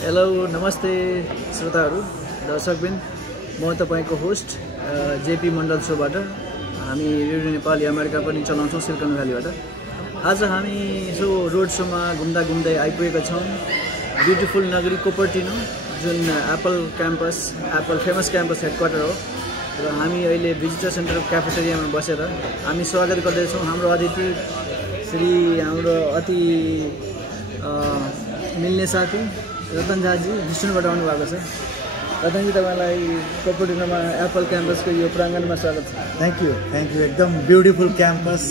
Hello नमस्ते श्रोताहरू दर्शकबिन म तपाईको होस्ट जेपी मण्डल शोबाट हामी रेडियो नेपाली अमेरिका पनि चलाउँछौँ सिलिकन भ्यालीबाट। आज हामी सो रोड सोमा घुम्दा घुम्दै आइपुगेका छौँ ब्युटिफुल नगरी कोपर्टिनो, जुन एप्पल फेमस क्याम्पस हेडक्वार्टर हो र हामी अहिले भिजिटर सेन्टर क्याफेटेरियामा बसेर हामी स्वागत गर्दैछौँ हाम्रो अतिथि श्री हाम्रो अति मिल्ने साथी रतन झाजी हिस्टनबाट आउनु भएको छ। रतनजी तपाईलाई कोपर्टिनोमा एप्पल क्याम्पसको यो प्राङ्गणमा स्वागत छ। थ्याङ्क यू एकदम beautiful campus,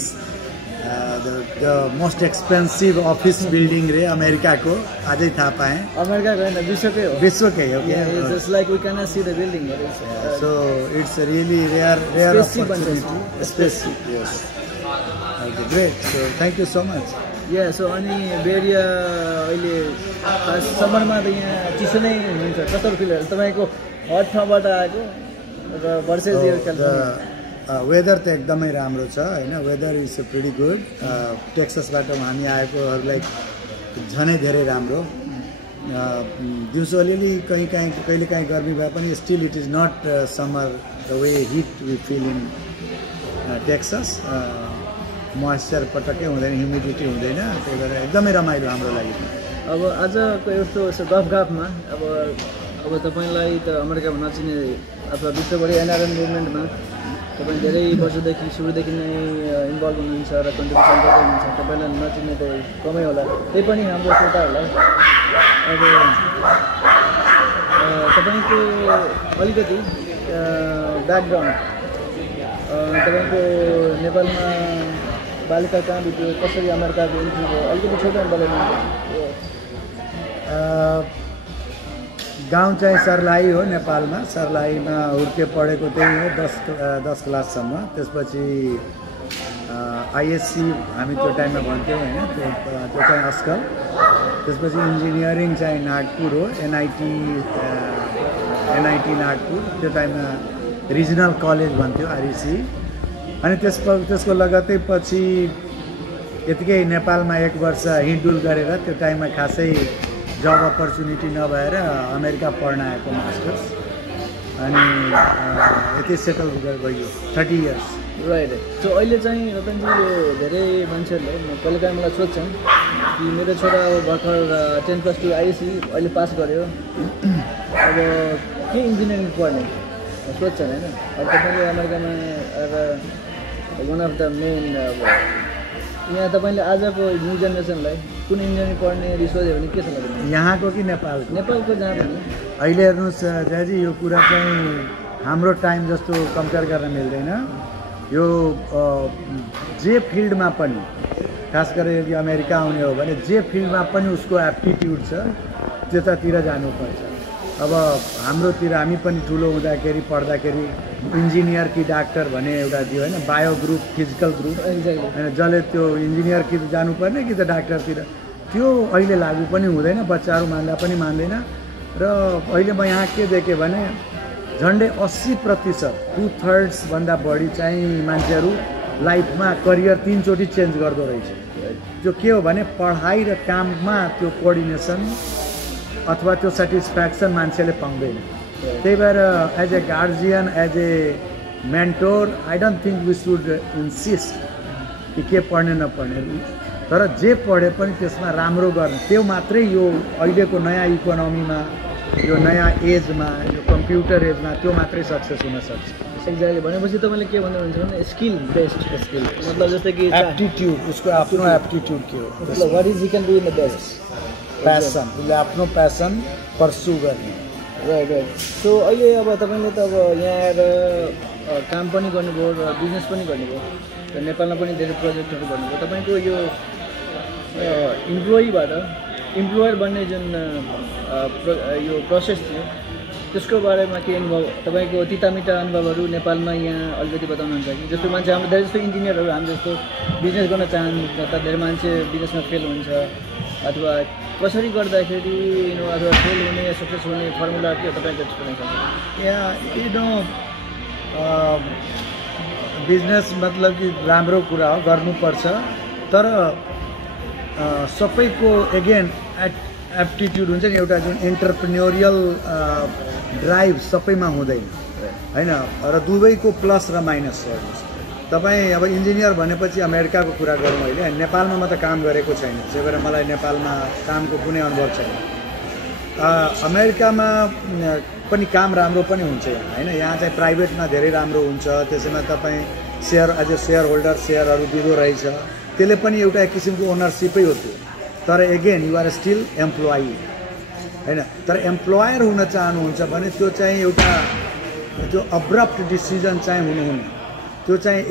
the most expensive office building रे अमेरिकाको अझै थाहा पाएँ। अमेरिकाको होइन विश्वकै हो। विश्वकै हो। Just like we can see the building. So it's really rare opportunity specific. Yes okay great. So thank you so much. So अनि बेरिया अहिले समरमा त यहाँ चिसो नै हुन्छ। कस्तो फिल हुन्छ तपाईँको हट ठाउँबाट आएको र वर्सेस वेदर त एकदमै राम्रो छ होइन। Weather is pretty good. टेक्ससबाट हामी आएकोहरूलाई झनै धेरै राम्रो। दिउँसो अलिअलि कहिले काहीँ गर्मी भए पनि still it is not summer the way heat we feel in Texas. Moisture पटक्कै हुँदैन, ह्युमिडिटी हुँदैन, त्यही भएर एकदमै रमाइलो हाम्रो लागि। अब आजको यस्तो गफगाफमा अब तपाईँलाई त अमेरिकामा नचिने अथवा विश्वभरि एनआरएन मुभमेन्टमा तपाईँ धेरै वर्षदेखि सुरुदेखि नै इन्भल्भ हुनुहुन्छ र कन्ट्रिब्युसन गर्दै हुनुहुन्छ। तपाईँलाई नचिने त कमै होला, त्यही पनि हाम्रो श्रोताहरूलाई अब तपाईँको अलिकति ब्याकग्राउन्ड, तपाईँको नेपालमा बालिका कहाँ बित्यो, कसरी अमेरिकाको इन्ट्री भयो, अलिकति छोटो बताइदिनु। गाउँ चाहिँ सर्लाही हो नेपालमा। सर्लाहीमा हुर्के पढेको त्यही हो 10 क्लाससम्म। त्यसपछि आइएससी हामी त्यो टाइममा भन्थ्यौँ होइन, त्यो चाहिँ अस्कल। त्यसपछि इन्जिनियरिङ चाहिँ नागपुर हो, एनआइटी नागपुर। त्यो टाइममा रिजनल कलेज भन्थ्यो आरइसी। अनि त्यसको लगत्तै पछि यतिकै नेपालमा 1 वर्ष हिँडडुल गरेर त्यो टाइममा खासै जब अपर्च्युनिटी नभएर अमेरिका पढ्न आएको मास्टर्स। अनि यति सेटल गयो 30 इयर्स। राइट। सो अहिले चाहिँ रतनजी यो धेरै मान्छेहरूले कहिले काहीँ मलाई सोध्छन् कि मेरो छोरा भर्खर 10+2 आइएससी अहिले पास गर्यो, अब के इन्जिनियरिङ पढ्ने सोध्छन् होइन। अब तपाईँले अमेरिकामा आएर वान अफ द मेन अब यहाँ तपाईँले आजको न्यू जेनेरेसनलाई कुन इन्जिनियरिङ पढ्ने सोध्यो भने के छ लाग्छ? यहाँको कि नेपालको? नेपालको जहाँ पनि। अहिले हेर्नुहोस् दाजु, यो कुरा चाहिँ हाम्रो टाइम जस्तो कम्पेयर गर्न मिल्दैन। यो जे फिल्डमा पनि, खास गरेर यदि अमेरिका आउने हो भने जे फिल्डमा पनि उसको एप्टिट्युड छ त्यतातिर जानुपर्छ। अब हाम्रोतिर हामी पनि ठुलो हुँदाखेरि पढ्दाखेरि इन्जिनियर कि डाक्टर भने एउटा थियो होइन, बायो ग्रुप, फिजिकल ग्रुप होइन, जसले त्यो इन्जिनियर कि जानुपर्ने कि त डाक्टरतिर। त्यो अहिले लागु पनि हुँदैन, बच्चाहरू मान्दा पनि मान्दैन। र अहिले म यहाँ के देखेँ भने झन्डै 80%, 2/3 भन्दा बढी चाहिँ मान्छेहरू लाइफमा करियर 3 चोटि चेन्ज गर्दो रहेछ। त्यो के हो भने पढाइ र काममा त्यो कोअर्डिनेसन अथवा त्यो सेटिस्फ्याक्सन मान्छेले पाउँदैन। त्यही भएर as a guardian, as a mentor, I don't think we should insist कि के पढ्ने नपढ्ने, तर जे पढे पनि त्यसमा राम्रो गर्ने, त्यो मात्रै यो अहिलेको नयाँ इकोनोमीमा, यो नयाँ एजमा, यो कम्प्युटर एजमा त्यो मात्रै सक्सेस हुनसक्छ। एक्ज्याक्टली। भनेपछि तपाईँले के भन्नुहुन्छ भने स्किल बेस्ड, मतलब जस्तै कि एप्टिट्युड, उसको आफ्नो एप्टिट्युड के हो, मतलब what is you can do in the best, passion, उसले आफ्नो प्यासन पर्सु गर्ने। राइट। सो अहिले अब तपाईँले त अब यहाँ आएर काम पनि गर्नुभयो र बिजनेस पनि गर्नुभयो र नेपालमा पनि धेरै प्रोजेक्टहरू गर्नुभयो। तपाईँको यो इम्प्लोइबाट इम्प्लोयर बन्ने जुन यो प्रोसेस थियो त्यसको बारेमा के अनुभव, तपाईँको तितामिठा अनुभवहरू नेपालमा यहाँ अलिकति बताउनुहुन्छ कि? जस्तो मान्छे हाम्रो धेरै जस्तो इन्जिनियरहरू हामी जस्तो बिजनेस गर्न चाहन्छ, तर धेरै मान्छे बिजनेसमा फेल हुन्छ, अथवा कसरी गर्दाखेरि अथवा फेल हुने सक्सेस हुने फर्मुला के हो तपाईँको एक्सपिरियन्स? बिजनेस मतलब कि राम्रो कुरा हो, गर्नुपर्छ। तर सबैको एगेन एप्टिट्युड हुन्छ नि, एउटा जुन एन्टरप्रेन्योरियल ड्राइभ सबैमा हुँदैन हैन, र दुवैको प्लस र माइनस छ। तपाईँ अब इन्जिनियर भनेपछि अमेरिकाको कुरा गरौँ अहिले, नेपालमा म त काम गरेको छैन, त्यही भएर मलाई नेपालमा कामको कुनै अनुभव छैन। अमेरिकामा पनि काम राम्रो पनि हुन्छ यहाँ हैन, यहाँ चाहिँ प्राइभेटमा धेरै राम्रो हुन्छ, त्यसैमा तपाईँ share as a shareholder सेयरहरू दिँदो रहेछ, त्यसले पनि एउटा एक किसिमको ओनरसिपै हो त्यो। तर again you are still employee हैन। तर एम्प्लोयर हुन चाहनुहुन्छ भने त्यो चाहिँ एउटा त्यो अब्रप्ट डिसिजन चाहिँ हुनुहुन्न, त्यो चाहिँ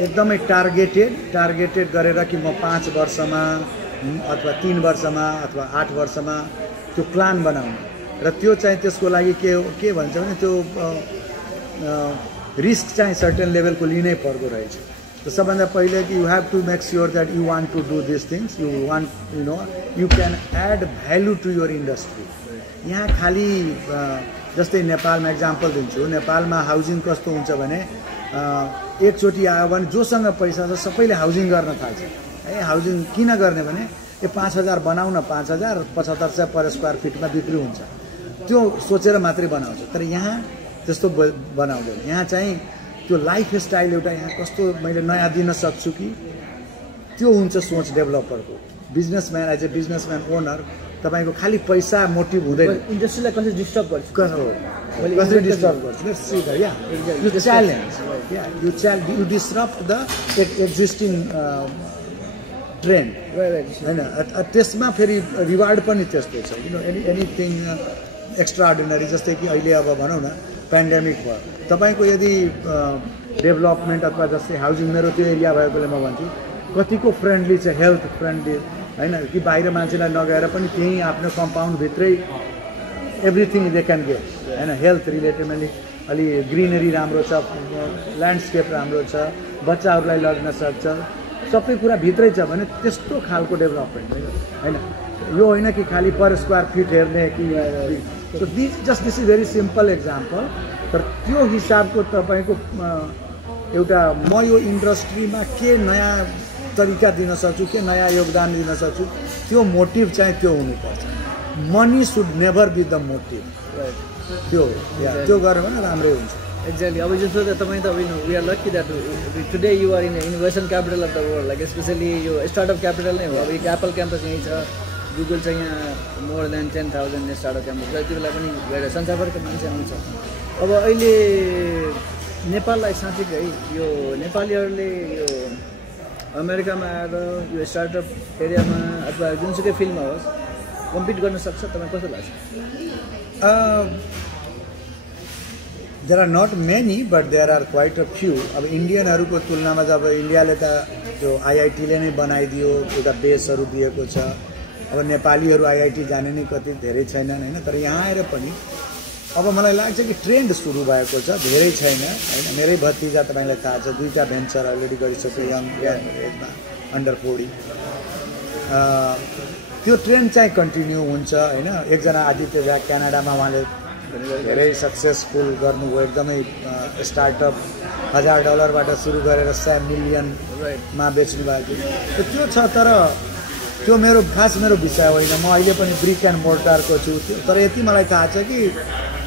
एकदमै टार्गेटेड गरेर कि म 5 वर्षमा अथवा 3 वर्षमा अथवा 8 वर्षमा त्यो प्लान बनाउनु, र त्यो चाहिँ त्यसको लागि के भन्छ भने त्यो रिस्क चाहिँ सर्टेन लेभलको लिनै पर्दो रहेछ। त सबभन्दा पहिले कि you have to make sure that you want to do this things, you can add value to your industry. यहाँ खालि जस्तै नेपालमा एक्जाम्पल दिन्छु, नेपालमा हाउसिङ कस्तो हुन्छ भने एकचोटि आयो भने जोसँग पैसा छ सबैले हाउसिङ गर्न थाल्छ है। हाउसिङ किन गर्ने भने यो 5,000 बनाउन 5,000 7500 पर स्क्वायर फिटमा बिक्री हुन्छ, त्यो सोचेर मात्रै बनाउँछ। तर यहाँ त्यस्तो बनाउँदैन, यहाँ चाहिँ त्यो लाइफस्टाइल एउटा यहाँ कस्तो मैले नयाँ दिन सक्छु कि त्यो हुन्छ सोच डेभलपरको। Businessman as a businessman owner तपाईँको खालि पैसा मोटिभ हुँदैन, इन्डस्ट्रीलाई कसरी डिस्टर्ब गर्छ, कसरी डिस्टर्ब गर्छ, you challenge, you disturb the existing trend हैन। त्यसमा फेरि रिवार्ड पनि त्यस्तो छ, एनिथिङ एक्स्ट्रा अर्डिनरी। जस्तै कि अहिले अब भनौँ न पेन्डेमिक भयो, तपाईँको यदि डेभलपमेन्ट अथवा जस्तै हाउसिङ मेरो त्यो एरिया भएकोले म भन्छु कतिको फ्रेन्डली छ, हेल्थ फ्रेन्डली हैन, कि बाहिर मान्छेलाई नगएर पनि त्यहीँ आफ्नो कम्पाउन्डभित्रै एभ्रिथिङ दे क्यान गेट हैन। हेल्थ रिलेटेडली अलि ग्रिनरी राम्रो छ, ल्यान्डस्केप राम्रो छ, बच्चाहरूलाई लग्न सक्छ, सबै कुरा भित्रै छ भने त्यस्तो खालको डेभलपमेन्ट हैन। यो होइन कि खालि पर स्क्वायर फिट हेर्ने कि this is very simple example. तर त्यो हिसाबको तपाईँको एउटा म यो इन्डस्ट्रीमा के नयाँ तरिका दिन सक्छु, के नयाँ योगदान दिन सक्छु, त्यो मोटिभ चाहिँ त्यो हुनुपर्छ। Money should never be the motive, त्यो गर्यो भने राम्रै हुन्छ। एक्ज्याक्टली। अब जस्तो तपाईँ त अब we are lucky that today you are in innovation capital of the world, like especially यो स्टार्टअप क्यापिटल नै हो। अब यो एप्पल क्याम्पस यहीँ छ, गुगल चाहिँ यहाँ मोर देन 10,000 स्टार्टअप क्याम्पस, यति बेला पनि गएर संसारभरको मान्छे आउँछ। अब अहिले नेपाललाई साँच्चै है यो नेपालीहरूले यो अमेरिकामा आएर यो स्टार्टअप एरियामा अथवा जुनसुकै फिल्डमा होस् कम्पिट गर्न सक्छ, तपाईँ कस्तो लाग्छ? There are not many but there are quite a few. अब इन्डियनहरूको तुलनामा जब इन्डियाले त त्यो आइआइटीले नै बनाइदियो, एउटा बेसहरू दिएको छ। अब नेपालीहरू आइआइटी जाने नै कति धेरै छैनन् हैन, तर यहाँ आएर पनि अब मलाई लाग्छ कि ट्रेन्ड सुरु भएको छ, धेरै छैन हैन। मेरै भतिजा तपाईँलाई थाहा छ 2टा भेन्चर अलरेडी गरिसक्यो यङ एजमा, अन्डर 40। त्यो ट्रेन्ड चाहिँ कन्टिन्यू हुन्छ हैन। एकजना आदित्य झा क्यानाडामा उहाँले धेरै सक्सेसफुल गर्नुभयो, एकदमै स्टार्टअप $1000 सुरु गरेर 100 मिलियनमा बेच्नु भएको त्यो छ। तर त्यो खास मेरो विषय होइन, म अहिले पनि ब्रिक एन्ड मोर्टारको छु। तर यति मलाई थाहा छ कि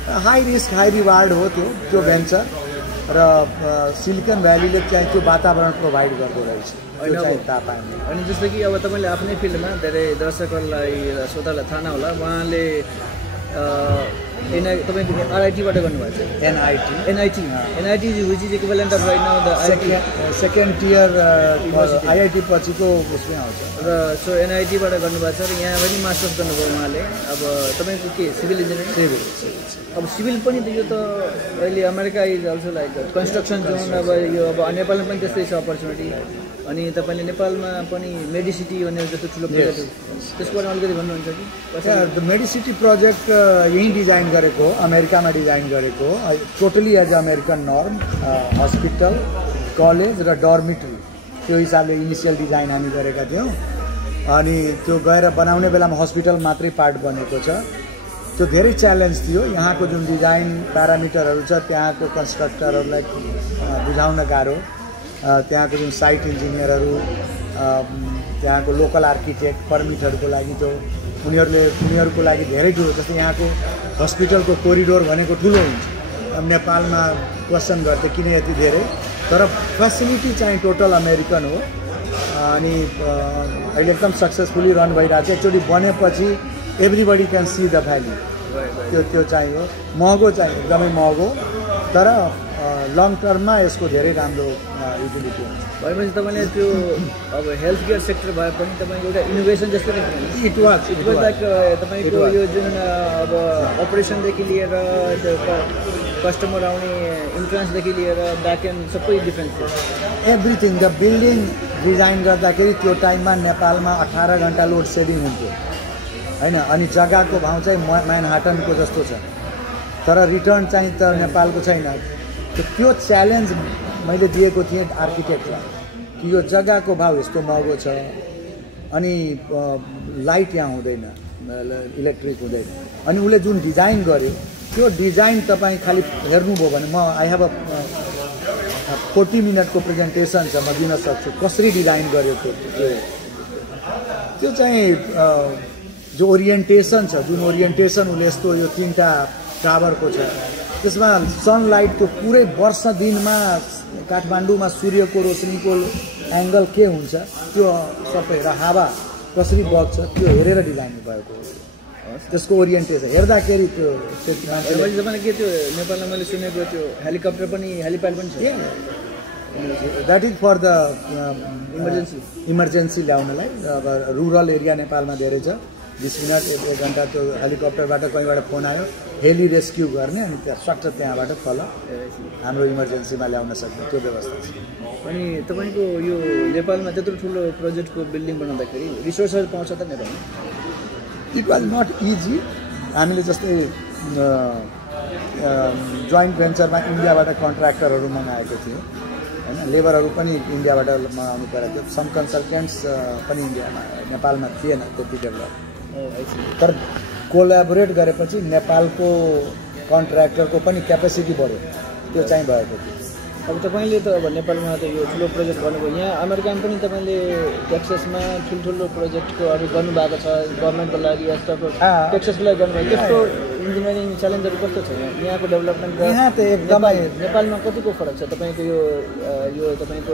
हाई रिस्क हाई रिवार्ड हो त्यो भेन्चर, र सिलिकन भ्यालीले चाहिँ त्यो वातावरण प्रोभाइड गर्दो रहेछ, त्यो चाहिँ थाहा पाएँ। अनि जस्तो कि अब तपाईँले आफ्नै फिल्डमा धेरै दर्शकहरूलाई श्रोतालाई थाहा नहोला, उहाँले तपाईँको आरआइटीबाट गर्नुभएको छ, NIT which is equivalent of right now the second tier IIT पछिको उसमै आउँछ। र सो एनआइटीबाट गर्नुभएको छ, र यहाँ पनि मास्टर्स गर्नुभयो उहाँले। अब तपाईँको के सिभिल इन्जिनियरिङ? अब सिभिल पनि त यो त अहिले America is also like construction John. अब यो अब नेपालमा पनि त्यस्तै छ अपर्च्युनिटी। अनि तपाईँले नेपालमा पनि मेडिसिटी भन्ने जस्तो ठुलो प्रोजेक्ट, त्यसको बारेमा अलिकति भन्नुहुन्छ कि? मेडिसिटी प्रोजेक्ट यहीँ डिजाइन गरेको, अमेरिकामा डिजाइन गरेको, टोटली एज अमेरिकन नर्म, हस्पिटल, कलेज र डर्मिटरी, त्यो हिसाबले इनिसियल डिजाइन हामी गरेका थियौँ। अनि त्यो गएर बनाउने बेलामा हस्पिटल मात्रै पार्ट बनेको छ। त्यो धेरै च्यालेन्ज थियो। यहाँको जुन डिजाइन प्यारामिटरहरू छ त्यहाँको कन्स्ट्रक्टरहरूलाई बुझाउन गाह्रो, त्यहाँको जुन साइट इन्जिनियरहरू, त्यहाँको लोकल आर्किटेक्ट, पर्मिटहरूको लागि त्यो उनीहरूको लागि धेरै ठुलो, जस्तै यहाँको हस्पिटलको कोरिडोर भनेको ठुलो हुन्छ। अब नेपालमा क्वेसन गर्थे किन यति धेरै, तर फेसिलिटी चाहिँ टोटल अमेरिकन हो अनि अहिले एकदम सक्सेसफुली रन भइरहेको छ। एकचोटि बनेपछि everybody can see the value, त्यो चाहिँ हो। महँगो चाहिँ एकदमै महँगो, तर लङ टर्ममा यसको धेरै राम्रो युटिलिटी हुन्छ। भनेपछि तपाईँले त्यो अब हेल्थ केयर सेक्टर भए पनि तपाईँको एउटा इनोभेसन जस्तो नै इट वाज लाइक तपाईँको यो जुन अब अपरेसनदेखि लिएर कस्टमर आउने इन्ट्रान्सदेखि लिएर ब्याक एन्ड सबै डिफ्रेन्स थियो। एभ्रिथिङ। द बिल्डिङ डिजाइन गर्दाखेरि त्यो टाइममा नेपालमा 18 घन्टा लोड सेडिङ हुन्थ्यो होइन, अनि जग्गाको भाउ चाहिँ म्यानहाटनको जस्तो छ, तर रिटर्न चाहिँ त नेपालको छैन। त्यो च्यालेन्ज मैले दिएको थिएँ आर्किटेक्टलाई कि यो जग्गाको भाउ यस्तो महँगो छ अनि लाइट यहाँ हुँदैन, इलेक्ट्रिक हुँदैन, अनि उसले जुन डिजाइन गर्यो त्यो डिजाइन तपाईँ खालि हेर्नुभयो भने आई हेभ 40 मिनटको प्रेजेन्टेसन छ, म दिन सक्छु कसरी डिजाइन गर्यो त्यो चाहिँ जो ओरिएन्टेसन छ, जुन ओरिएन्टेसन उसले यस्तो यो 3टा टावरको छ, त्यसमा सनलाइट त्यो पुरै वर्ष दिनमा काठमाडौँमा सूर्यको रोशनीको एङ्गल के हुन्छ त्यो सबै र हावा कसरी बग्छ त्यो हेरेर डिजाइन भएको हो। त्यसको ओरिएन्टेसन हेर्दाखेरि त्यो तपाईँले के त्यो नेपालमा मैले सुनेको त्यो हेलिकप्टर पनि हेलिप्याड पनि छ, that is for the emergency ल्याउनलाई। अब रुरल एरिया नेपालमा धेरै छ, 20 मिनट 1 घन्टा त्यो हेलिकप्टरबाट कहीँबाट फोन आयो हेली रेस्क्यु गर्ने अनि त्यहाँ सक्छ त्यहाँबाट तल हाम्रो इमर्जेन्सीमा ल्याउन सक्ने त्यो व्यवस्था छ। अनि तपाईँको यो नेपालमा त्यत्रो ठुलो प्रोजेक्टको बिल्डिङ बनाउँदाखेरि रिसोर्सहरू पाउँछ त नेपालमा? It was not easy. हामीले जस्तै जोइन्ट भेन्चरमा इन्डियाबाट कन्ट्र्याक्टरहरू मगाएको थियो होइन, लेबरहरू पनि इन्डियाबाट मगाउनु परेको थियो। सम कन्सल्टेन्ट्स पनि नेपालमा थिएन त्यति डेभलप, तर कोलाबोरेट गरेपछि नेपालको कन्ट्र्याक्टरको पनि क्यापेसिटी बढ्यो, त्यो चाहिँ भएको थियो। अब तपाईँले त अब नेपालमा त यो ठुलो प्रोजेक्ट गर्नुभयो, यहाँ अमेरिकामा पनि तपाईँले टेक्सासमा ठुल्ठुलो प्रोजेक्टको अरू गर्नुभएको छ गभर्मेन्टको लागि, यस्तो टेक्सासको लागि गर्नुभयो। त्यस्तो इन्जिनियरिङ च्यालेन्जहरू कस्तो छ यहाँको डेभलपमेन्ट? यहाँ त एकदमै नेपालमा कतिको फरक छ तपाईँको यो तपाईँको?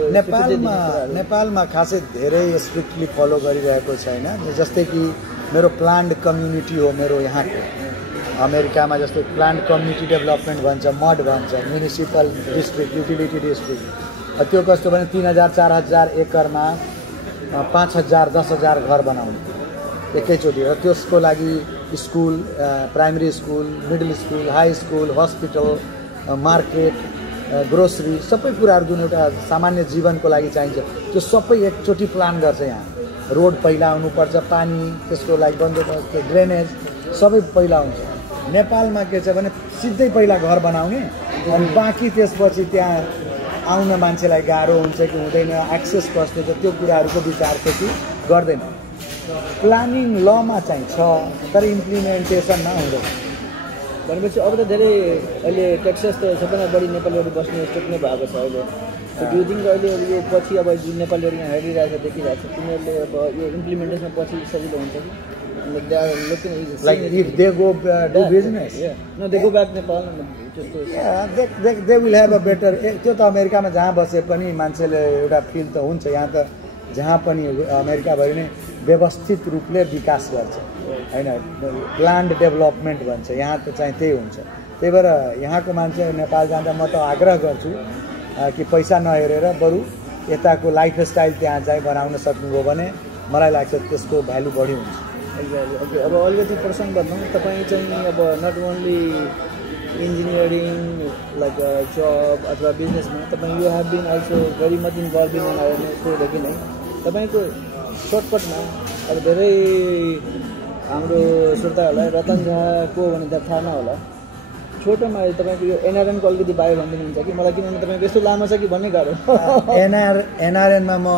नेपालमा खासै धेरै स्ट्रिक्टली फलो गरिरहेको छैन। जस्तै कि मेरो प्लान्ड कम्युनिटी हो मेरो यहाँको, अमेरिकामा जस्तै प्लान्ट कम्युनिटी डेभलपमेन्ट भन्छ, मड भन्छ, म्युनिसिपल डिस्ट्रिक्ट, युटिलिटी डिस्ट्रिक्ट। त्यो कस्तो भने 3000-4000 एकरमा 5000 10,000 घर बनाउने एकैचोटि, र त्यसको लागि school, primary school, middle school, high school, hospital, market, grocery सबै कुराहरू जुन एउटा सामान्य जीवनको लागि चाहिन्छ त्यो सबै एकचोटि प्लान गर्छ। यहाँ रोड पहिला आउनुपर्छ, पानी त्यसको लागि बन्दोबस्त, ड्रेनेज सबै पहिला हुन्छ। नेपालमा के छ भने सिधै पहिला घर बनाउने अनि बाँकी त्यसपछि त्यहाँ आउन मान्छेलाई गाह्रो हुन्छ कि हुँदैन, एक्सेस कस्तो छ त्यो कुराहरूको विचार त्यति गर्दैन। प्लानिङ लमा चाहिँ छ तर इम्प्लिमेन्टेसनमा हुँदैन। भनेपछि अब त धेरै अहिले टेक्सास त सबैभन्दा बढी नेपालीहरू बस्ने स्टेट नै भएको छ अहिले। डु यु थिङ्क अहिले यो पछि अब जुन नेपालीहरू यहाँ हेरिरहेको छ देखिरहेको छ तिनीहरूले अब यो इम्प्लिमेन्टेसन पछि सजिलो हुन्छ कि? Like they are looking like if they go do business, no, they go back Nepal just to, they will have a better. त्यो त अमेरिकामा जहाँ बसे पनि मान्छेले एउटा फिल त हुन्छ। यहाँ त जहाँ पनि अमेरिकाभरि नै व्यवस्थित रूपले विकास गर्छ होइन, प्लान्ड डेभलपमेन्ट भन्छ, यहाँ त चाहिँ त्यही हुन्छ। त्यही भएर यहाँको मान्छे नेपाल जाँदा म त आग्रह गर्छु कि पैसा नहेरेर बरु यताको लाइफस्टाइल त्यहाँ चाहिँ बनाउन सक्नुभयो भने मलाई लाग्छ त्यसको भ्यालु बढी हुन्छ। अब अलिकति प्रसङ्ग भन्नु, तपाईँ चाहिँ अब not only engineering like job अथवा बिजनेसमा तपाईँ you have been also very much involved in अवेरनेसदेखि नै तपाईँको सर्टकटमा अब धेरै हाम्रो श्रोताहरूलाई रतन झा को भने त थाहा नहोला, छोटोमा तपाईँको यो एनआरएनको अलिकति बायो भनिदिनुहुन्छ कि मलाई, किनभने तपाईँको यस्तो लामो छ कि भन्ने गाह्रो। एनआरएनमा म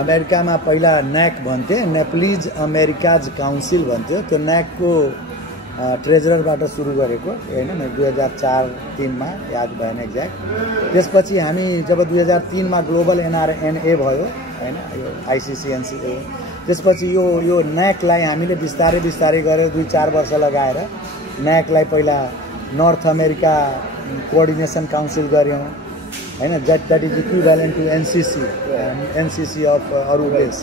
अमेरिकामा पहिला न्याक भन्थेँ, नेप्लिज अमेरिकाज काउन्सिल भन्थ्यो। त्यो न्याकको ट्रेजररबाट सुरु गरेको होइन, मैले 2004-03मा याद भएन एक्ज्याक्ट। त्यसपछि हामी जब 2003मा ग्लोबल NRNA भयो होइन, यो ICC NCA, त्यसपछि यो NAC-लाई हामीले बिस्तारै बिस्तारै गरेर 2-4 वर्ष लगाएर NAC-लाई पहिला नर्थ अमेरिका कोअर्डिनेसन काउन्सिल गऱ्यौँ होइन, that is equivalent to NCC of अरू देश।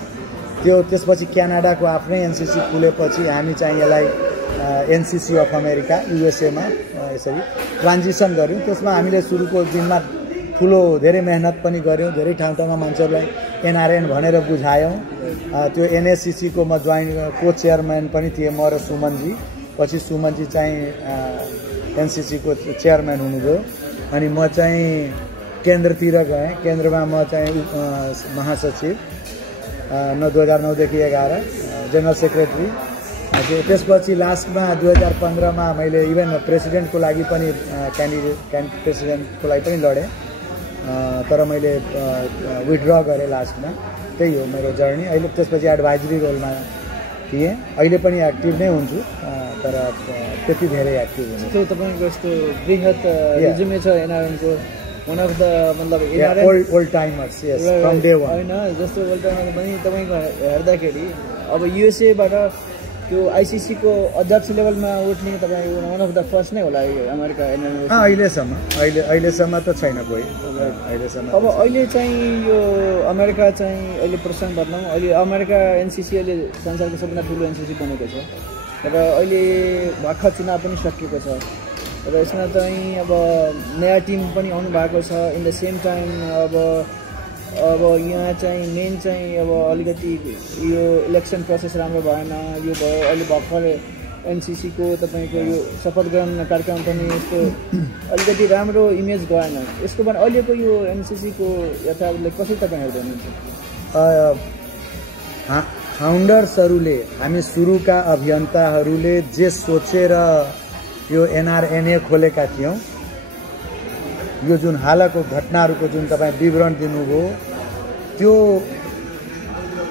त्यसपछि क्यानाडाको आफ्नै NCC खुलेपछि हामी चाहिँ यसलाई NCC अफ अमेरिका USA-मा यसरी ट्रान्जिसन गऱ्यौँ। त्यसमा हामीले सुरुको दिनमा ठुलो धेरै मेहनत पनि गऱ्यौँ, धेरै ठाउँ ठाउँमा मान्छेहरूलाई NRN भनेर बुझायौँ। त्यो NACC-को म को चेयरम्यान पनि थिएँ, म र सुमनजी। पछि सुमनजी चाहिँ NCC-को चेयरम्यान हुनुभयो, अनि म चाहिँ केन्द्रतिर गएँ। केन्द्रमा म चाहिँ महासचिव 2009देखि 11 जनरल सेक्रेटरी। त्यसपछि लास्टमा 2015मा मैले इभन प्रेसिडेन्टको लागि पनि प्रेसिडेन्टको लागि पनि लडेँ, तर मैले विथड्र गरेँ लास्टमा। त्यही हो मेरो जर्नी। अहिले त्यसपछि एडभाइजरी रोलमा थिएँ, अहिले पनि एक्टिभ नै हुन्छु, तर त्यति धेरै एक्टिभ हुन्छु। त्यो तपाईँको यस्तो बृहत रिज्युमे छ NRN-को, वान अफ द मतलब old timers from day one होइन, जस्तो ओल्ड टाइमर पनि तपाईँको हेर्दाखेरि अब USA-बाट त्यो ICC-को अध्यक्ष लेभलमा उठ्ने तपाईँ वान अफ द फर्स्ट नै होला अमेरिका NRN। अहिलेसम्म त छैन कोही अहिलेसम्म। अब अहिले चाहिँ यो अमेरिका चाहिँ अहिले प्रशान्त भनौँ, अहिले अमेरिका NCC अहिले संसारको सबभन्दा ठुलो NCC बनेको छ र अहिले भर्खर चुनाव पनि सकिएको छ र यसमा चाहिँ अब नयाँ टिम पनि आउनु भएको छ। इन द सेम टाइम अब यहाँ चाहिँ मेन चाहिँ अब अलिकति यो इलेक्सन प्रोसेस राम्रो भएन, यो भयो। अहिले भर्खर NCC-को तपाईँको यो शपथ ग्रहण कार्यक्रम पनि यस्तो अलिकति राम्रो इमेज गएन। यसको बारे अहिलेको यो NCC-को यथार्थले कसरी तपाईँ हेर्दै हुनुहुन्छ? फाउन्डर्सहरूले, हामी सुरुका अभियन्ताहरूले जे सोचेर यो NRNA खोलेका थियौँ, यो जुन हालको घटनाहरूको जुन तपाईँ विवरण दिनुभयो,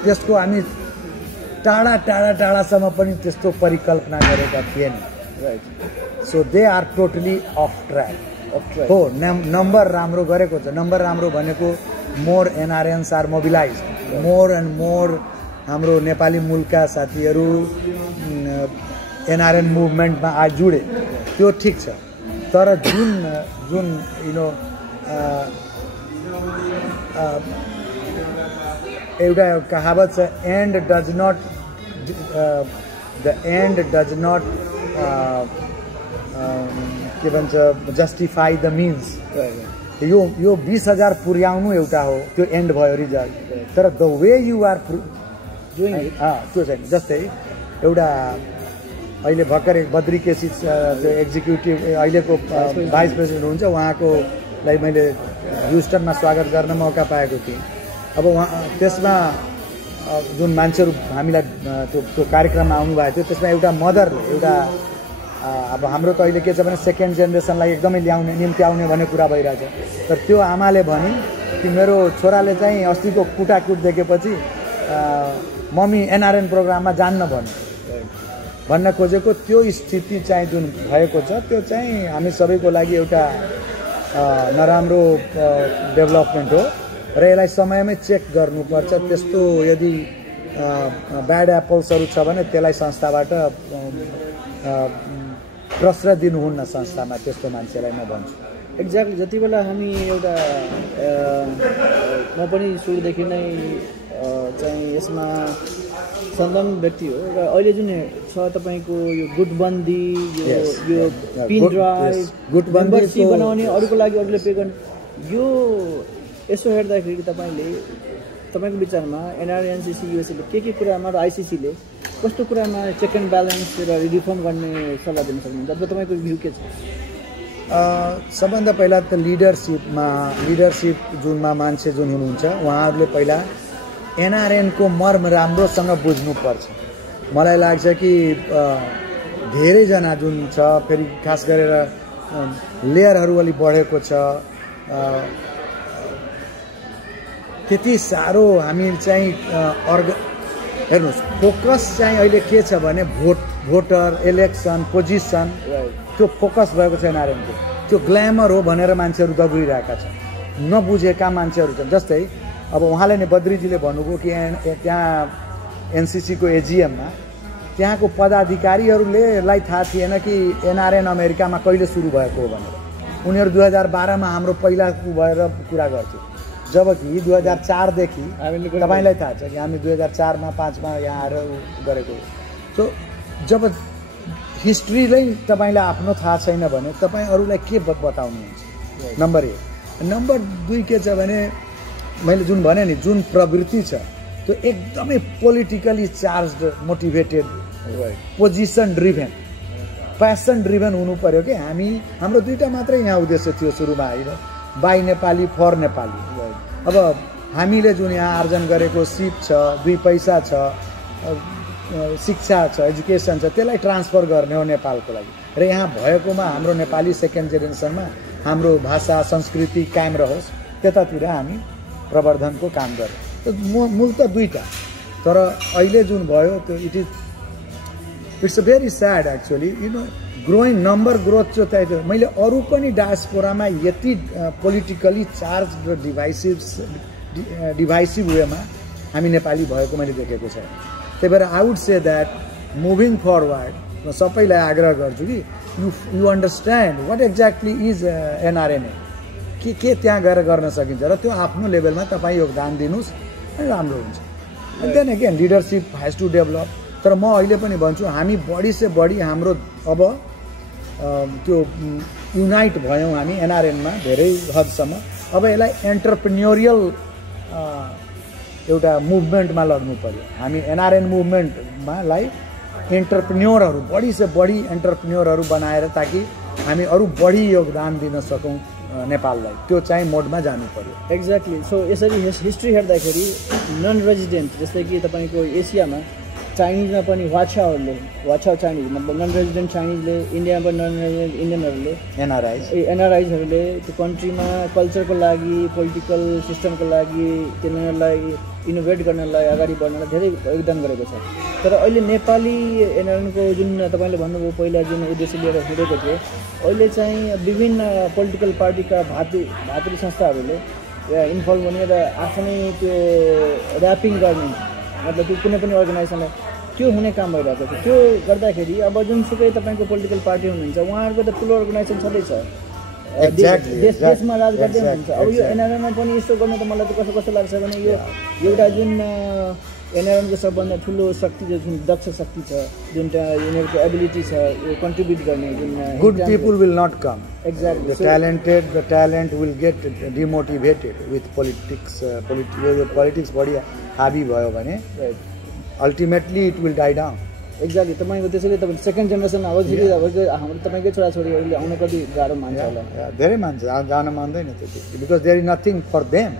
त्यसको हामी टाढा टाढासम्म पनि त्यस्तो परिकल्पना गरेका थिएन। Right. So they are totally off track हो। नम्बर राम्रो गरेको छ। नम्बर राम्रो भनेको more NRNs are mobilise, more and more हाम्रो नेपाली मूलका साथीहरू NRN मुभमेन्टमा आज जुडे, त्यो ठिक छ। तर जुन एउटा कहावत छ, एन्ड डज नट के भन्छ जस्टिफाई द मिन्स। यो 20,000 पुर्याउनु एउटा हो, त्यो एन्ड भयो रिजल्ट। तर the way you are doing it त्यो छैन। जस्तै एउटा अहिले भर्खर बद्री केसी जो एक्जिक्युटिभ अहिलेको भाइस प्रेसिडेन्ट हुन्छ, उहाँकोलाई मैले ह्युस्टनमा स्वागत गर्न मौका पाएको थिएँ। अब त्यसमा जुन मान्छेहरू हामीलाई त्यो कार्यक्रममा आउनुभएको थियो, त्यसमा एउटा मदरले एउटा अब हाम्रो त अहिले के छ भने सेकेन्ड जेनेरेसनलाई एकदमै ल्याउने निम्ति आउने भन्ने कुरा भइरहेछ। तर त्यो आमाले भने कि मेरो छोराले चाहिँ अस्तिको कुटाकुट देखेपछि मम्मी NRN प्रोग्राममा जान्न भन्न खोजेको। त्यो स्थिति चाहिँ जुन भएको छ, त्यो चाहिँ हामी सबैको लागि एउटा नराम्रो डेभलपमेन्ट हो र यसलाई समयमै चेक गर्नुपर्छ। त्यस्तो यदि ब्याड एप्पल्सहरू छ भने त्यसलाई संस्थाबाट प्रश्रय दिनुहुन्न संस्थामा, त्यस्तो मान्छेलाई म भन्छु। एक्ज्याक्टली। जति बेला हामी एउटा म पनि सुरुदेखि नै चाहिँ यसमा संलग्न व्यक्ति हो र अहिले जुन छ तपाईँको यो गुटबन्दी, यो पिन ड्राइभ, गुटबन्दी बनाउने, अरूको लागि अरूले पे गर्ने, यो यसो हेर्दाखेरि तपाईँको विचारमा NRNCC USA-ले के कुरामा र ICC-ले कस्तो कुरामा चेक एन्ड ब्यालेन्स र रिफर्म गर्ने सल्लाह दिन सक्नुहुन्छ? तपाईँको भ्यू के छ? सबभन्दा पहिला त लिडरसिप जुनमा मान्छे जुन हुनुहुन्छ, उहाँहरूले पहिला NRN-को मर्म राम्रोसँग बुझ्नुपर्छ। मलाई लाग्छ कि धेरैजना जुन छ, फेरि खास गरेर लेयरहरू अलि बढेको छ, त्यति साह्रो हामी चाहिँ हेर्नुहोस्, फोकस चाहिँ अहिले के छ भने भोट भोटर इलेक्सन पोजिसन त्यो फोकस भएको छ एनआरएनको त्यो ग्ल्यामर हो भनेर मान्छेहरू दगुरिरहेका छन् नबुझेका मान्छेहरू छन् जस्तै अब उहाँले नै बद्रीजीले भन्नुभयो कि त्यहाँ एनसीसीको एजिएममा त्यहाँको पदाधिकारीहरूलाई थाहा थिएन कि एनआरएन अमेरिकामा कहिले सुरु भएको हो भनेर उनीहरू 2012 मा हाम्रो पहिला भएर कुरा गर्थे जबकि 2004 देखि तपाईलाई थाहा छ कि हामी 2004 मा 5 मा यहाँ आएर गरेको सो जब हिस्ट्रीलाई तपाईलाई आफ्नो थाहा छैन भने तपाई अरूलाई के बताउनुहुन्छ नम्बर 1 नम्बर 2 के छ भने मैले जुन भने नि जुन प्रवृत्ति छ त्यो एकदमै politically charged motivated position driven passion driven हुनु पर्यो कि हाम्रो दुईटा मात्रै यहाँ उद्देश्य थियो सुरुमा होइन बाई नेपाली फर नेपाली अब हामीले जुन यहाँ आर्जन गरेको सिप छ 2 पैसा छ शिक्षा छ एजुकेसन छ त्यसलाई ट्रान्सफर गर्ने हो नेपालको लागि र यहाँ भएकोमा हाम्रो नेपाली सेकेन्ड जेनेरेसनमा हाम्रो भाषा संस्कृति कायम रहोस् त्यतातिर हामी प्रवर्धनको काम गरे मूल त दुईटा तर अहिले जुन भयो त्यो it's a very sad actually you know growing number growth चाहिँ मैले अरू पनि डायस्पोरामा यति पोलिटिकली चार्ज र डिभाइसिभ वेमा हामी नेपाली भएको मैले देखेको छ त्यही भएर I would say that moving forward म सबैलाई आग्रह गर्छु कि you understand what exactly is NRNA के त्यहाँ गएर गर्न सकिन्छ र त्यो आफ्नो लेभलमा तपाईँ योगदान दिनुहोस् अनि राम्रो हुन्छ and then again leadership has to develop तर म अहिले पनि भन्छु हामी बढी से बढी हाम्रो अब त्यो युनाइट भयौँ हामी एनआरएनमा धेरै हदसम्म अब यसलाई एन्टरप्रेन्योरियल एउटा मुभमेन्टमा लड्नु पर्यो हामी एनआरएन मुभमेन्टमा लाई एन्टरप्रेन्योरहरू बढी से बढी एन्टरप्रेन्योरहरू बनाएर ताकि हामी अरू बढी योगदान दिन सकौँ नेपाललाई त्यो चाहिँ मोडमा जानु पर्यो एक्ज्याक्टली सो यसरी हिस्ट्री हेर्दाखेरि नन रेजिडेन्ट जस्तै कि तपाईँको एसियामा चाइनिजमा पनि वाछा चाइनिज मतलब नन रेजिडेन्ट चाइनिजले इन्डियामा पनि नन रेजिडेन्ट इन्डियनहरूले एनआरआइजहरूले त्यो कन्ट्रीमा कल्चरको लागि पोलिटिकल सिस्टमको लागि तिनीहरूलाई इनोभेट गर्नलाई अगाडि बढ्नलाई धेरै योगदान गरेको छ तर अहिले नेपाली एनआरएनको जुन तपाईँले भन्नुभयो पहिला जुन उद्देश्य लिएर हिँडेको थियो अहिले चाहिँ विभिन्न पोलिटिकल पार्टीका भातृ संस्थाहरूले इन्भल्भ हुने र आफ्नै त्यो ऱ्यापिङ गर्ने मतलब त्यो कुनै पनि अर्गनाइजेसनलाई त्यो हुने काम भइरहेको छ त्यो गर्दाखेरि अब जुनसुकै तपाईँको पोलिटिकल पार्टी हुनुहुन्छ उहाँहरूको त ठुलो अर्गनाइजेसन छँदैछ देशमा राज गर्दै हुनुहुन्छ अब यो एनआरएनमा पनि यस्तो गर्नु त मलाई त कस्तो लाग्छ भने यो एउटा जुन एनआरएनको सबभन्दा ठुलो शक्ति जुन दक्ष शक्ति छ जुन यिनीहरूको एबिलिटी छ यो कन्ट्रिब्युट गर्ने जुन good people will not come exactly the talent will get demotivated with politics बढी हाबी भयो भने ultimately it will die down exactly तपाईँको त्यसैले तपाईँ सेकेन्ड जेनेरेसन अब फेरि हाम्रो तपाईँकै छोराछोरीहरूले आउन कति गाह्रो मान्छ होला धेरै मान्छ जान मान्दैन त्यति because there is nothing for them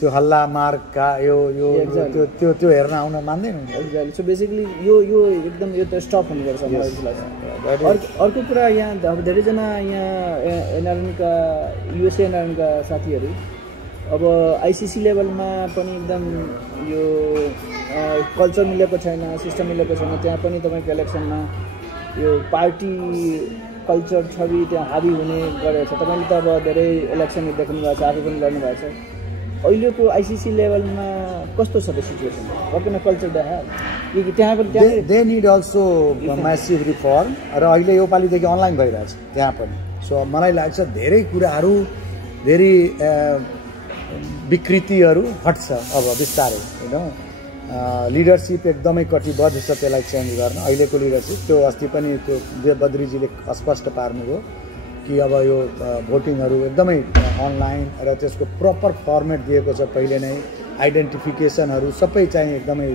त्यो हल्ला मार्का यो त्यो त्यो हेर्न आउन मान्दैन एक्ज्याक्टली सो बेसिकली यो एकदम यो त स्टप हुनुपर्छ अर्को कुरा यहाँ अब धेरैजना यहाँ एनआरएनका युएसए एनआरएनका साथीहरू अब आइसिसी लेभलमा पनि एकदम यो कल्चर मिलेको छैन सिस्टम मिलेको छैन त्यहाँ पनि तपाईँको इलेक्सनमा यो पार्टी कल्चर छवि त्यहाँ हाबी हुने गरेको छ तपाईँले त अब धेरै इलेक्सन देख्नु भएको छ आफै पनि लड्नु भएको छ अहिलेको आइसिसी लेभलमा कस्तो छ त सिचुएसन अर्को कल्चर देखा कि त्यहाँ पनि they need also massive reform र अहिले योपालिदेखि अनलाइन भइरहेछ त्यहाँ पनि सो मलाई लाग्छ धेरै कुराहरू धेरै विकृतिहरू हट्छ अब बिस्तारै होइन लिडरसिप एकदमै कटिबद्ध छ त्यसलाई चेन्ज गर्न अहिलेको लिडरसिप त्यो अस्ति पनि त्यो बद्रीजीले स्पष्ट पार्नुभयो कि अब यो भोटिङहरू एकदमै अनलाइन र त्यसको प्रपर फर्मेट दिएको छ पहिले नै आइडेन्टिफिकेसनहरू सबै चाहिँ एकदमै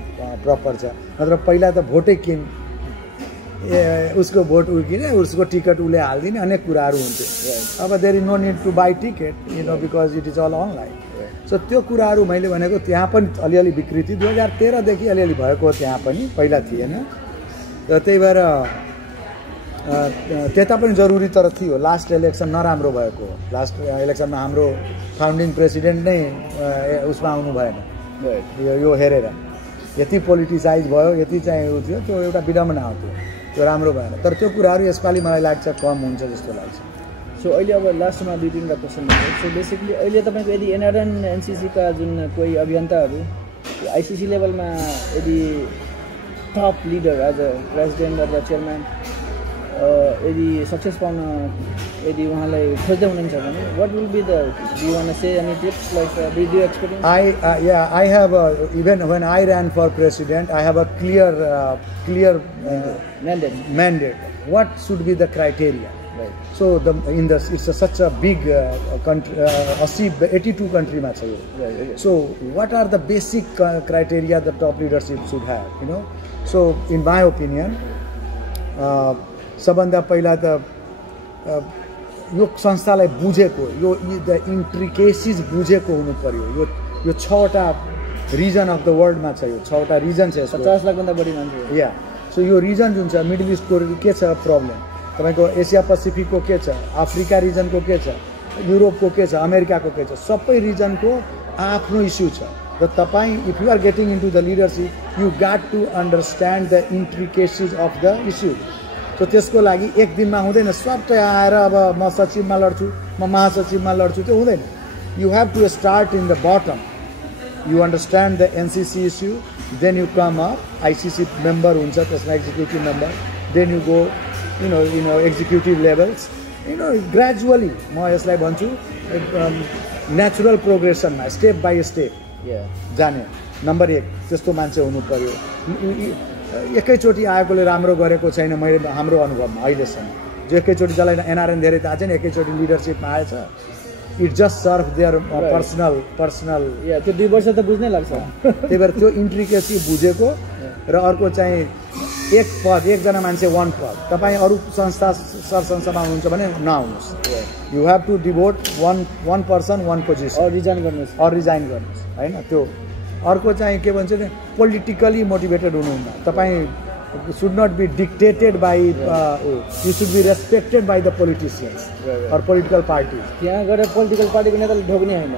प्रपर छ नत्र पहिला त भोटै उसको भोट उकिने उसको टिकट उसले हालिदिने अनेक कुराहरू हुन्थ्यो अब there is no need to buy ticket you know because it is all online so त्यो कुराहरू मैले भनेको त्यहाँ पनि अलिअलि विकृति 2013 देखि अलिअलि भएको त्यहाँ पनि पहिला थिएन र त्यही भएर त्यता पनि जरुरी तर थियो लास्ट इलेक्सन नराम्रो भएको हो लास्ट इलेक्सनमा हाम्रो फाउन्डिङ प्रेसिडेन्ट नै उसमा आउनु भएन यो हेरेर यति पोलिटिसाइज भयो, यति चाहिँ उ थियो, त्यो एउटा विडम्बना हो, त्यो राम्रो भएन। तर त्यो कुराहरू यसपालि मलाई लाग्छ कम हुन्छ जस्तो लाग्छ। सो अहिले अब लास्टमा 2-3 क्वेसन छ। सो बेसिकली अहिले तपाईँको यदि एनआरएन एनसीसीका जुन कोही अभियन्ताहरू आइसिसी लेभलमा यदि top leader as a president अथवा चेयरम्यान यदि सक्सेस पाउन यदि उहाँलाई खोज्दै हुनुहुन्छ भने what will be the, do you want to say any tips like do you experience? I have even when I ran for president, I have a clear mandate. What should be the criteria? Right. So it's such a big country, 82 country ma cha yo. Right. So what are the basic criteria the top leadership should have, you know? So in my opinion, सबभन्दा पहिला त यो संस्थालाई बुझेको, यो the इन्ट्रिकेसिज बुझेको हुनु पर्यो। यो 6वटा रिजन अफ द वर्ल्डमा छ, यो 6वटा रिजन छ यसको। 50 लाखभन्दा बढी मान्छे। या सो यो रिजन जुन छ, मिडल इस्टको के छ प्रब्लम, तपाईँको एसिया पेसिफिकको के छ, अफ्रिका रिजनको के छ, युरोपको के छ, अमेरिकाको के छ, सबै रिजनको आफ्नो इस्यु छ। र तपाईँ if you are getting into the leadership, you got to understand the intricacies of the issue. तो त्यसको लागि एक दिनमा हुँदैन, सबै आएर अब म सचिवमा लड्छु, म महासचिवमा लड्छु, त्यो हुँदैन। You have to start in the bottom, you understand the NCC issue, then you come up, ICC member हुन्छ त्यसमा, executive member, then you go you know executive levels, you know gradually म यसलाई भन्छु नेचुरल प्रोग्रेसनमा step by step जाने। Number 1 त्यस्तो मान्छे हुनु पर्यो। एकैचोटि आएकोले राम्रो गरेको छैन मैले हाम्रो अनुभवमा अहिलेसम्म। जो एकैचोटि जसलाई एनआरएन धेरै थाहा छैन एकैचोटि लिडरसिपमा आएछ, it just serve their personal त्यो 2 वर्ष त बुझ्नै लाग्छ। त्यही भएर त्यो इन्ट्रिकेसी बुझेको र अर्को चाहिँ एकजना मान्छे 1 पद। तपाईँ अरू संस्था सरसंस्थामा हुनुहुन्छ भने नआउनुहोस्। You have to devote one person 1 position, resign गर्नुहोस् होइन। त्यो अर्को चाहिँ के भन्छ नि, पोलिटिकली मोटिभेटेड हुनुहुन्न। तपाईँ should not be dictated by you should be respected by the politicians or political parties. यहाँ गएर पोलिटिकल पार्टीको नेताले ढोक्ने हैन।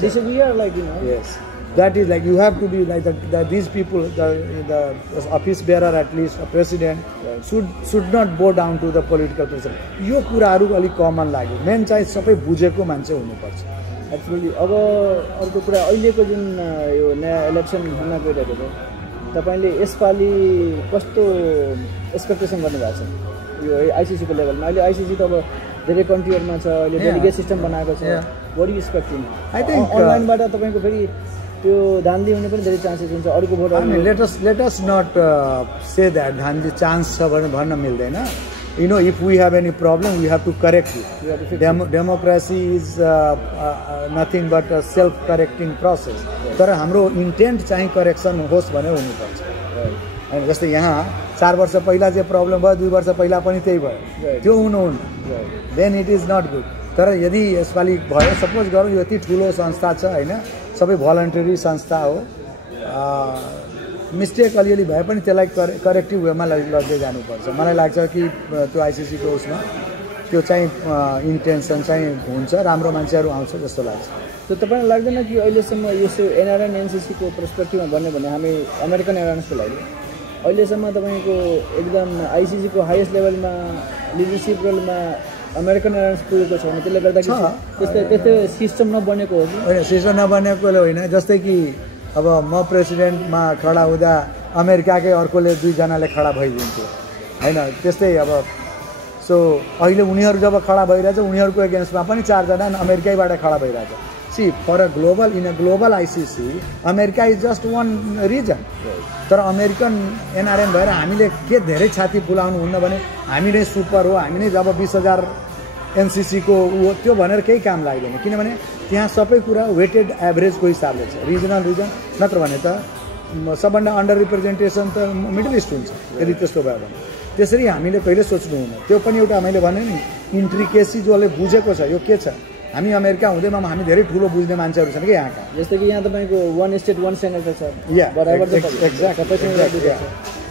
This we are like, you know. Yes, that is like you have to be like these people, the office bearer, at least a president, should not bow down to the political person. यो कुराहरू अलिक common लाग्यो। Main चाहिँ सबै बुझेको मान्छे हुनुपर्छ। Actually अब अर्को कुरा अहिलेको जुन यो नयाँ इलेक्सन हुन गइरहेको छ, तपाईले यसपालि कस्तो एक्सपेक्टेसन गर्नुभएको छ यो आइसिसी को लेभलमा? अहिले आइसिसी त अब धेरै कन्ट्रीहरुमा छ, अहिले डेलिगेट सिस्टम बनाएको छ। What you expecting? I think अनलाइनबाट तपाईको फेरि त्यो धान्दी हुने पनि धेरै चान्सेस हुन्छ। अरूको vote let us not say that धान्दी चान्स छ भने भन्न मिल्दैन। You know, if we have any problem, we have to correct it. Democracy is nothing but a self-correcting process. तर हाम्रो इन्टेन्ट चाहिँ करेक्सन होस् भने हुनुपर्छ। होइन, जस्तै यहाँ 4 वर्ष पहिला जे प्रब्लम भयो 2 वर्ष पहिला पनि त्यही भयो, त्यो हुनुहुन्न। Then it is not good. तर यदि यसपालि भयो, सपोज गरौँ यो यति ठुलो संस्था छ होइन, सबै भलन्टरी संस्था हो, मिस्टेक अलिअलि भए पनि त्यसलाई करेक्टिभ वेमा लग्दै जानुपर्छ। मलाई लाग्छ कि त्यो आइसिसीको उसमा त्यो चाहिँ इन्टेन्सन चाहिँ हुन्छ, राम्रो मान्छेहरू आउँछ जस्तो लाग्छ। त्यो तपाईँलाई लाग्दैन कि अहिलेसम्म यसो एनआरएन एनसीसीको पर्सपेक्टिभमा भन्ने भने हामी अमेरिकन एयरलाइन्सको लागि अहिलेसम्म तपाईँको एकदम आइसिसीको हाइएस्ट लेभलमा लिडरसिप रोलमा अमेरिकन एयरलाइन्स पुगेको छ भने त्यसले गर्दाखेरि त्यस्तै सिस्टम नबनेको हो कि होइन? सिस्टम नबनेकोले होइन, जस्तै कि अब म प्रेसिडेन्टमा खडा हुँदा अमेरिकाकै अर्कोले 2 जनाले खडा भइदिन्थ्यो होइन? त्यस्तै अब सो अहिले उनीहरू जब खडा भइरहेछ उनीहरूको एगेन्स्टमा पनि 4 जना अमेरिकैबाट खडा भइरहेछ। See for a global in a global ICC America is just 1 reason. तर अमेरिकन एनआरएन भएर हामीले के धेरै छाती फुलाउनु हुन्न भने हामी नै सुपर हो, हामी नै जब 20,000 एनसीसीको त्यो भनेर केही काम लाग्दैन। किनभने त्यहाँ सबै कुरा वेटेड एभरेजको हिसाबले छ, रिजनल रिजन। नत्र भने त सबभन्दा अन्डर रिप्रेजेन्टेसन त मिडल इस्ट हुन्छ यदि त्यस्तो भयो भने। त्यसरी हामीले कहिले सोच्नु हुन्न। त्यो पनि एउटा मैले भने नि इन्ट्रिकेसी जसले बुझेको छ यो के छ। हामी अमेरिका हुँदैमा हामी धेरै ठुलो बुझ्ने मान्छेहरू छन् कि यहाँका। जस्तै कि यहाँ तपाईँको 1 स्टेट 1 सेनेटर छ, बराबर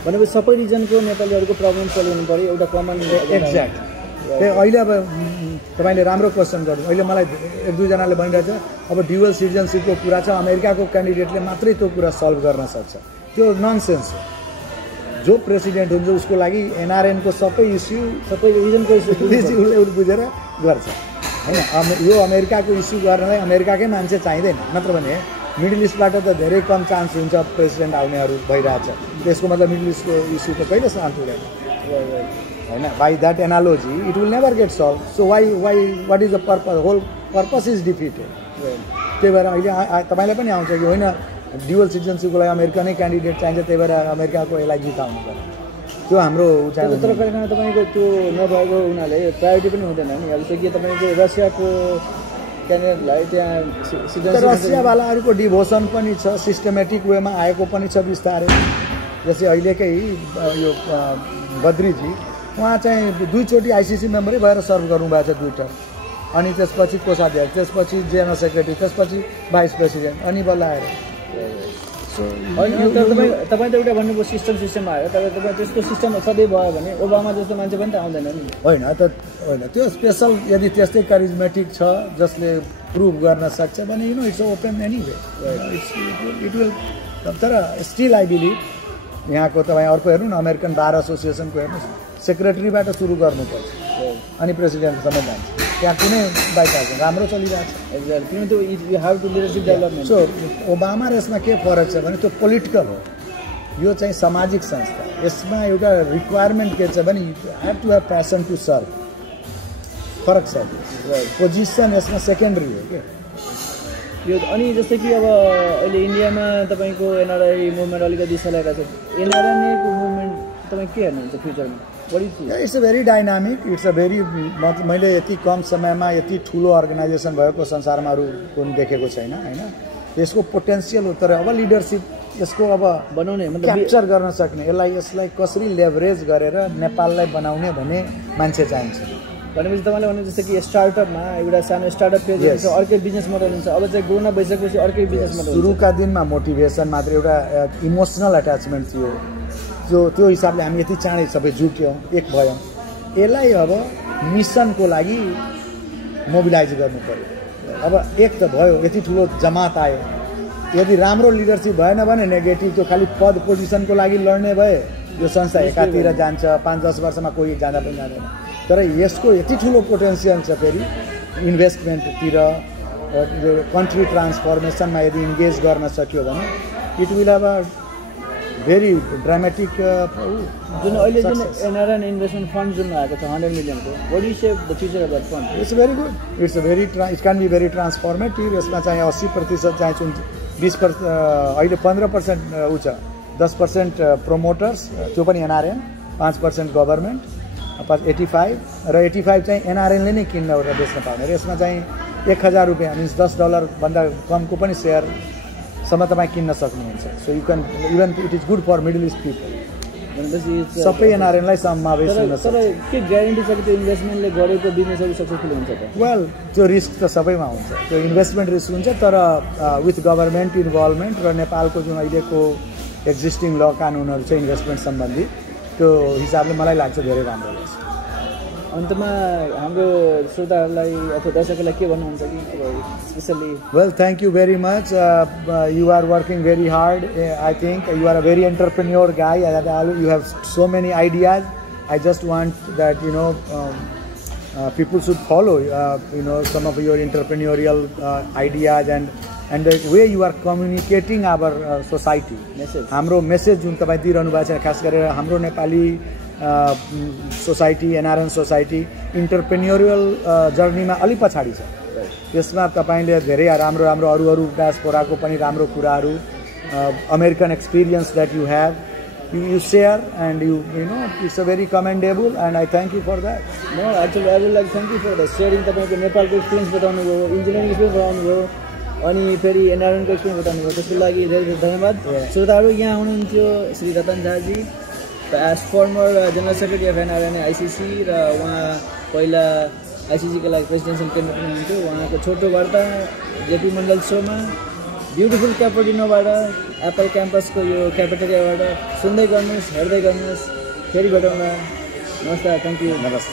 भनेपछि सबै रिजनको नेपालीहरूको प्रब्लम सल्भ हुनु पर्यो, एउटा कमन। एक्ज्याक्ट अहिले अब तपाईँले राम्रो क्वेसन गर्नु। अहिले मलाई एक दुईजनाले भनिरहेछ अब ड्युअल सिटिजनसिपको कुरा छ, अमेरिकाको क्यान्डिडेटले मात्रै त्यो कुरा सल्भ गर्न सक्छ। त्यो ननसेन्स हो। जो प्रेसिडेन्ट हुन्छ उसको लागि एनआरएनको सबै रिजनको इस्यु उसले बुझेर गर्छ होइन। यो अमेरिकाको इस्यु गर्नलाई अमेरिकाकै मान्छे चाहिँदैन, नत्र भने मिडल इस्टबाट त धेरै कम चान्स हुन्छ प्रेसिडेन्ट आउनेहरू भइरहेछ। त्यसको मतलब मिडल इस्टको इस्यु त कहिले शान्त हुँदैन होइन। By that analogy it will never get solve. So why what is the purpose? Whole purpose is defeated. त्यही भएर अहिले तपाईँलाई पनि आउँछ कि होइन ड्युअल सिटिजनसिपको लागि अमेरिकनै क्यान्डिडेट चाहिन्छ, त्यही भएर अमेरिकाको यसलाई जिताउनु पर्यो। त्यो हाम्रो तर कहिलेकाहीँ तपाईँको त्यो नभएको हुनाले प्रायोरिटी पनि हुँदैन नि। अब त्यो के तपाईँको रसियाको क्यान्डिडेटलाई त्यहाँ रसियावालाहरूको डिभोसन पनि छ, सिस्टमेटिक वेमा आएको पनि छ बिस्तारै। जस्तै अहिलेकै यो बद्रीजी उहाँ चाहिँ 2 चोटि आइसिसी मेम्बरै भएर सर्भ गर्नुभएको छ 2 टर्म। अनि त्यसपछि कोषाध्यक्ष, त्यसपछि जेनरल सेक्रेटरी, त्यसपछि भाइस प्रेसिडेन्ट, अनि बल्ल आएर तपाईँ त एउटा भन्नुभयो सिस्टम आयो, तर तपाईँ त्यसको सिस्टम सधैँ भयो भने ओबामा जस्तो मान्छे पनि त आउँदैन नि। होइन त्यो स्पेसल यदि त्यस्तै करिजमेटिक छ जसले प्रुभ गर्न सक्छ भने it's open anyway, it will. तर स्टिल आई बिलिभ यहाँको तपाईँ अर्को हेर्नु न, अमेरिकन बार एसोसिएसनको हेर्नुहोस्, सेक्रेटरीबाट सुरु गर्नुपर्छ अनि प्रेसिडेन्टसम्म जान्छ। त्यहाँ कुनै बाइपास राम्रो चलिरहेको छ। सो ओबामा र यसमा के फरक छ भने त्यो पोलिटिकल हो, यो चाहिँ सामाजिक संस्था। यसमा एउटा रिक्वायरमेन्ट के छ भने you have to have passion to serve. फरक छ, पोजिसन यसमा सेकेन्डरी हो क्या यो। अनि जस्तै कि अब अहिले इन्डियामा तपाईँको एनआरआई मुभमेन्ट अलिकति चलाइरहेको छ। एनआरआईको मुभमेन्ट तपाईँ के हेर्नुहुन्छ फ्युचरमा? It's a very dynamic, it's a very, मैले यति कम समयमा यति ठुलो अर्गनाइजेसन भएको संसारमा अरू कुनै देखेको छैन होइन। यसको पोटेन्सियल हो, तर अब लिडरसिप यसको अब बनाउने क्याप्चर गर्न सक्ने, यसलाई कसरी लेभरेज गरेर नेपाललाई बनाउने भन्ने मान्छे चाहिन्छ। भनेपछि तपाईँले भन्नु जस्तो कि स्टार्टअपमा एउटा सानो स्टार्टअप फेज हुन्छ, अर्कै बिजनेस मोडल हुन्छ, अब चाहिँ ग्रोन अप भइसकेपछि अर्कै बिजनेस मोडल। सुरुका दिनमा मोटिभेसन मात्र, एउटा इमोसनल एट्याचमेन्ट थियो, त्यो हिसाबले हामी यति चाँडै सबै जुट्यौँ, एक भयौँ। यसलाई अब मिसनको लागि मोबिलाइज गर्नु पर्यो। अब एक त भयो, यति ठुलो जमात आयो, यदि राम्रो लिडरसिप भएन भने नेगेटिभ, त्यो खालि पद पोजिसनको लागि लड्ने भए यो संस्था एकातिर जान्छ, 5-10 वर्षमा कोही जाँदा पनि जाँदैन। तर यसको यति ठुलो पोटेन्सियल छ, फेरि इन्भेस्टमेन्टतिर, कन्ट्री ट्रान्सफर्मेसनमा यदि इन्गेज गर्न सक्यो भने it will have a very dramatic. जुन अहिले जुन एनआरएन इन्भेस्टमेन्ट फन्ड जुन आएको छ 100 मिलियनको, what is the future of that fund? It's very good, it's a very, it can be very transformative. यसमा चाहिँ 80% चाहिँ 20%, अहिले 15% ऊ छ, 10% प्रोमोटर्स, त्यो पनि एनआरएन, 5% गभर्मेन्ट, 85 र 85 चाहिँ एनआरएनले नै किन्न र बेच्न पाउने। र यसमा चाहिँ 1000 रुपियाँ मिन्स $10 भन्दा कमको पनि सेयरसम्म तपाईँ किन्न सक्नुहुन्छ। So you can even it is good for Middle East people. सबै एनआरएनलाई समावेश हुन सक्छ। तर के ग्यारेन्टी छ कि त्यो इन्भेस्टमेन्टले गरेको बिजनेसहरू सक्सेसफुल हुन्छ त? वेल, त्यो रिस्क त सबैमा हुन्छ, त्यो इन्भेस्टमेन्ट रिस्क हुन्छ, तर विथ गभर्मेन्ट इन्भल्भमेन्ट र नेपालको जुन अहिलेको एक्जिस्टिङ ल कानुनहरू छ इन्भेस्टमेन्ट सम्बन्धी, त्यो हिसाबले मलाई लाग्छ धेरै राम्रो हुन्छ। अन्तमा हाम्रो श्रोताहरूलाई अथवा दर्शकहरूलाई के भन्नुहुन्छ कि especially? Well, thank you very much, you are working very hard. I think you are a very entrepreneur guy, you have so many ideas. I just want that people should follow some of your entrepreneurial ideas and the way you are communicating our society. हाम्रो message जुन तपाईँ दिइरहनु भएको छ, खास गरेर हाम्रो Nepali society, NRN society इन्टरप्रेन्योरियल जर्नीमा अलि पछाडि छ। यसमा तपाईँले धेरै राम्रो राम्रो अरू डायस्पोराको पनि राम्रो कुराहरू, American experience that you have, you share, and you know it's a very commendable, and I thank you for that. No, actually I would like to thank you for the sharing. तपाईको नेपालको experience बताउनु भयो, engineering experience बताउनु भयो, अनि फेरि एनआरएनको experience बताउनु भयो। त्यसको लागि धेरै धेरै धन्यवाद। श्रोताहरू, यहाँ हुनुहुन्थ्यो Shri Ratan Jha ji, past former general secretary of NRN ICC, र उहाँ पहिला आइसिसीको लागि प्रेसिडेन्सियल क्यान्डिडेट पनि हुनुहुन्थ्यो। उहाँको छोटो वार्ता जेपी मण्डल सोमा ब्युटिफुल क्यापेटिनोबाट, एप्पल क्याम्पसको यो क्याफेटेरियाबाट सुन्दै गर्नुहोस्, हेर्दै गर्नुहोस्। फेरि भेटौँला। नमस्कार, थ्याङ्क यू, नमस्ते।